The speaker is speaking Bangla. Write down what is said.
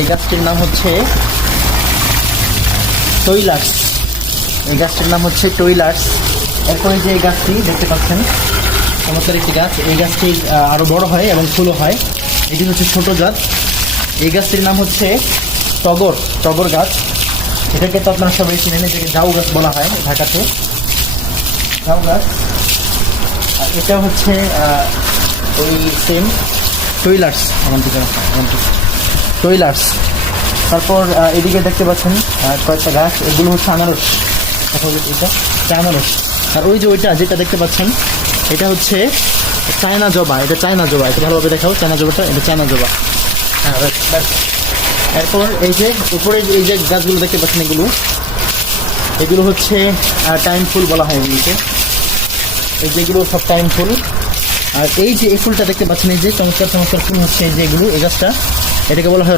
এই গাছটির নাম হচ্ছে টইলার্স। এই গাছটির নাম হচ্ছে টইলার্স। এরপরে যে এই গাছটি দেখতে পাচ্ছেন চমৎকার একটি গাছ, এই গাছটি আরও বড় হয় এবং ফুলও হয়। এটি হচ্ছে ছোট জাত। এই গাছটির নাম হচ্ছে টগর গাছ। এটাকে তো আপনারা সবাই চিনেন, এটাকে ঝাউ গাছ বলা হয় ঢাকাতে, ঝাউ গাছ। আর এটা হচ্ছে ওই সেম টইলার্স, টইলার্স। তারপর এদিকে দেখতে পাচ্ছেন কয়েকটা গাছ, এগুলো হচ্ছে আনারস। এটা আনারস। আর ওই যে ওইটা যেটা দেখতে পাচ্ছেন এটা হচ্ছে চায়না জবা। এটা চায়না জবা, এটা ভালোভাবে দেখাও। চায়না জবাটা, এটা চায়না জবা। হ্যাঁ, এরপর এই যে উপরে এই যে গাছগুলো দেখতে পাচ্ছেন এগুলো হচ্ছে টাইম ফুল বলা হয় এগুলিকে। এই যেগুলো সব টাইম ফুল। আর এই যে এই ফুলটা দেখতে পাচ্ছেন, এই যে চমৎকার ফুল হচ্ছে এই যে এগুলো, এই গাছটা, এটাকে বলা হয়